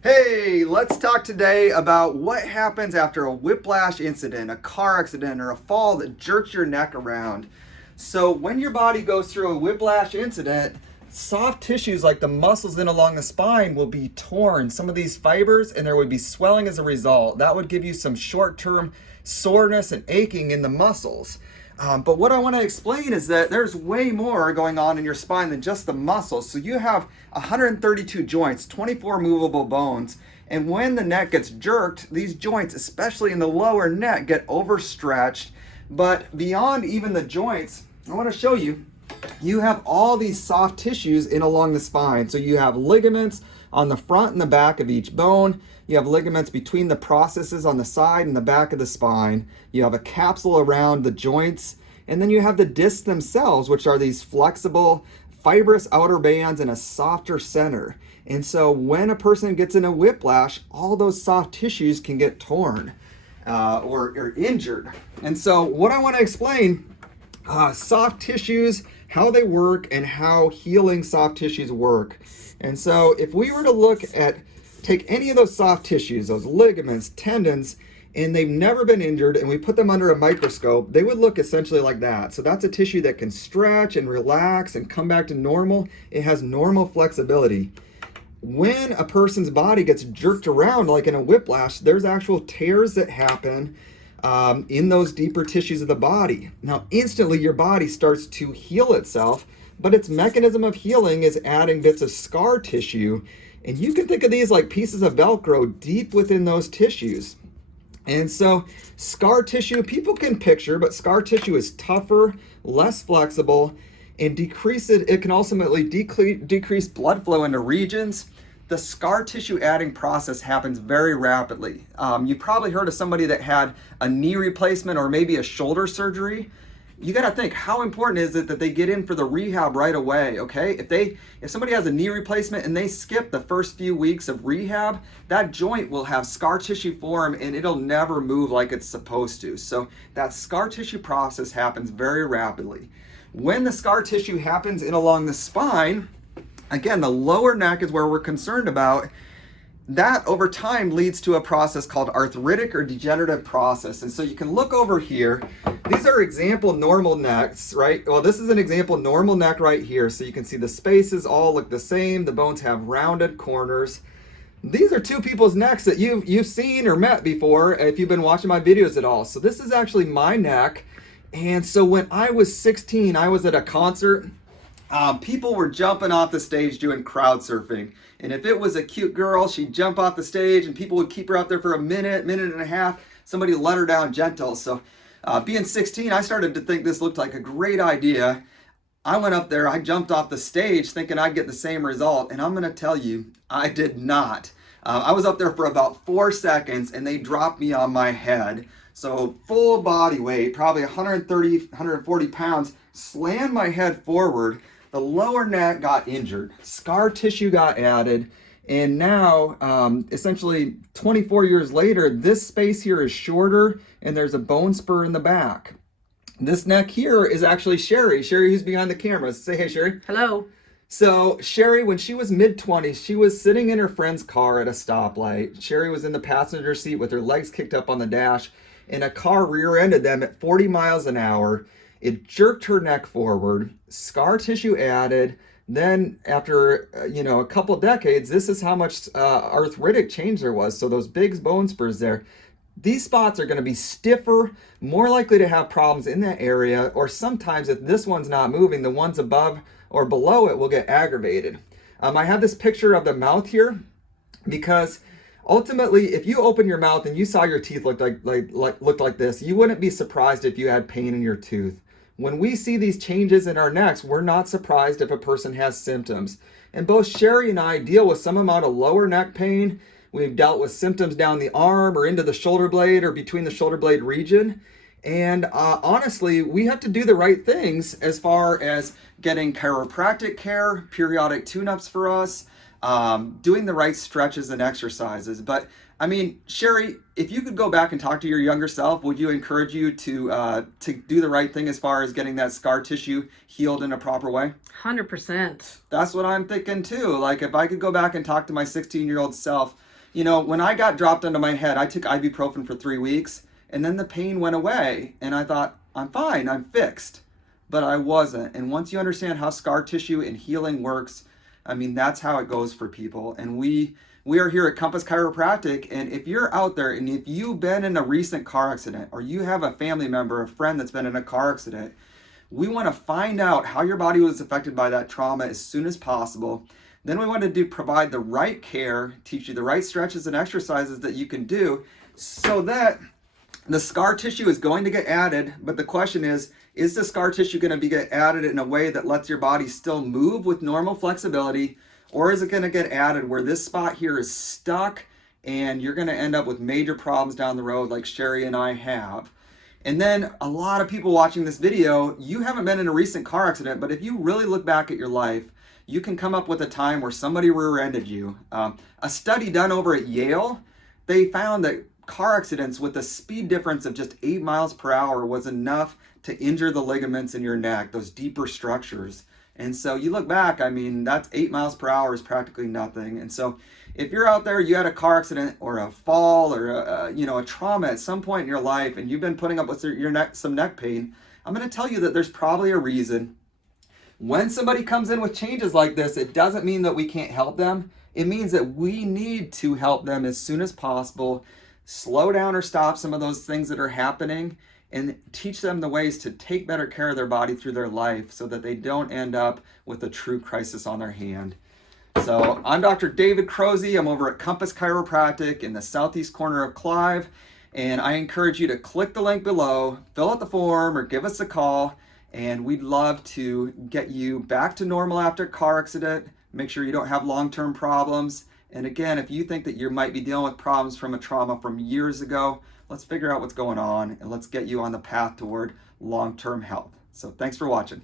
Hey, let's talk today about what happens after a whiplash incident, a car accident, or a fall that jerks your neck around. So, when your body goes through a whiplash incident, soft tissues like the muscles in along the spine will be torn, some of these fibers, and there would be swelling as a result. That would give you some short-term soreness and aching in the muscles. But what I want to explain is that there's way more going on in your spine than just the muscles. So you have 132 joints, 24 movable bones. And when the neck gets jerked, these joints, especially in the lower neck, get overstretched. But beyond even the joints, I want to show you, you have all these soft tissues in along the spine. So you have ligaments on the front and the back of each bone. You have ligaments between the processes on the side and the back of the spine. You have a capsule around the joints. And then you have the discs themselves, which are these flexible, fibrous outer bands and a softer center. And so when a person gets in a whiplash, all those soft tissues can get torn or injured. And so what I want to explain, soft tissues, how they work, and how healing soft tissues work. And so if we were to take any of those soft tissues, those ligaments, tendons, and they've never been injured, and we put them under a microscope, they would look essentially like that. So that's a tissue that can stretch and relax and come back to normal. It has normal flexibility. When a person's body gets jerked around, like in a whiplash, there's actual tears that happen in those deeper tissues of the body. Now, instantly your body starts to heal itself, but its mechanism of healing is adding bits of scar tissue. And you can think of these like pieces of Velcro deep within those tissues. And so scar tissue, people can picture, but scar tissue is tougher, less flexible, and it can ultimately decrease blood flow into regions. The scar tissue adding process happens very rapidly. You probably heard of somebody that had a knee replacement or maybe a shoulder surgery. You got to think, how important is it that they get in for the rehab right away, okay? If somebody has a knee replacement and they skip the first few weeks of rehab, that joint will have scar tissue form and it'll never move like it's supposed to. So that scar tissue process happens very rapidly. When the scar tissue happens in along the spine, again, the lower neck is where we're concerned about. That over time leads to a process called arthritic or degenerative process. And so you can look over here. These are example normal necks, right? Well, this is an example normal neck right here. So you can see the spaces all look the same. The bones have rounded corners. These are two people's necks that you've seen or met before if you've been watching my videos at all. So this is actually my neck. And so when I was 16, I was at a concert. People were jumping off the stage doing crowd surfing. And if it was a cute girl, she'd jump off the stage and people would keep her up there for a minute and a half. Somebody let her down gentle. So being 16, I started to think this looked like a great idea. I went up there, I jumped off the stage thinking I'd get the same result. And I'm going to tell you, I did not. I was up there for about 4 seconds and they dropped me on my head. So full body weight, probably 130, 140 pounds, slammed my head forward. The lower neck got injured, scar tissue got added, and now, essentially 24 years later, this space here is shorter and there's a bone spur in the back. This neck here is actually Sherry. Sherry, who's behind the camera. Say hey, Sherry. Hello. So Sherry, when she was mid-20s, she was sitting in her friend's car at a stoplight. Sherry was in the passenger seat with her legs kicked up on the dash, and a car rear-ended them at 40 miles an hour. It jerked her neck forward, scar tissue added. Then after, a couple decades, this is how much arthritic change there was. So those big bone spurs there, these spots are going to be stiffer, more likely to have problems in that area, or sometimes if this one's not moving, the ones above or below it will get aggravated. I have this picture of the mouth here because ultimately, if you open your mouth and you saw your teeth look like this, you wouldn't be surprised if you had pain in your tooth. When we see these changes in our necks, we're not surprised if a person has symptoms. And both Sherry and I deal with some amount of lower neck pain. We've dealt with symptoms down the arm or into the shoulder blade or between the shoulder blade region. And honestly, we have to do the right things as far as getting chiropractic care, periodic tune-ups for us, doing the right stretches and exercises. But I mean, Sherry, if you could go back and talk to your younger self, would you encourage you to do the right thing as far as getting that scar tissue healed in a proper way? 100%. That's what I'm thinking too. Like if I could go back and talk to my 16-year-old self, You know, when I got dropped onto my head, I took ibuprofen for 3 weeks, and then the pain went away, and I thought, I'm fine, I'm fixed. But I wasn't. And once you understand how scar tissue and healing works, I mean, that's how it goes for people. And we are here at Compass Chiropractic, and if you're out there and if you've been in a recent car accident, or you have a family member, a friend that's been in a car accident, we want to find out how your body was affected by that trauma as soon as possible. Then we want to provide the right care, teach you the right stretches and exercises that you can do so that the scar tissue is going to get added. But the question is the scar tissue going to get added in a way that lets your body still move with normal flexibility, or is it going to get added where this spot here is stuck and you're going to end up with major problems down the road like Sherry and I have? And then a lot of people watching this video, you haven't been in a recent car accident, but if you really look back at your life, you can come up with a time where somebody rear-ended you. A study done over at Yale, they found that car accidents with a speed difference of just 8 miles per hour was enough to injure the ligaments in your neck, those deeper structures. And so you look back, I mean, that's 8 miles per hour is practically nothing. And so if you're out there, you had a car accident or a fall or a trauma at some point in your life, and you've been putting up with some neck pain, I'm going to tell you that there's probably a reason. When somebody comes in with changes like this, it doesn't mean that we can't help them. It means that we need to help them as soon as possible, slow down or stop some of those things that are happening, and teach them the ways to take better care of their body through their life so that they don't end up with a true crisis on their hand. So I'm Dr. David Krohse. I'm over at Compass Chiropractic in the southeast corner of Clive, and I encourage you to click the link below, fill out the form, or give us a call, and we'd love to get you back to normal after a car accident, make sure you don't have long-term problems. And again, if you think that you might be dealing with problems from a trauma from years ago, let's figure out what's going on and let's get you on the path toward long-term health. So thanks for watching.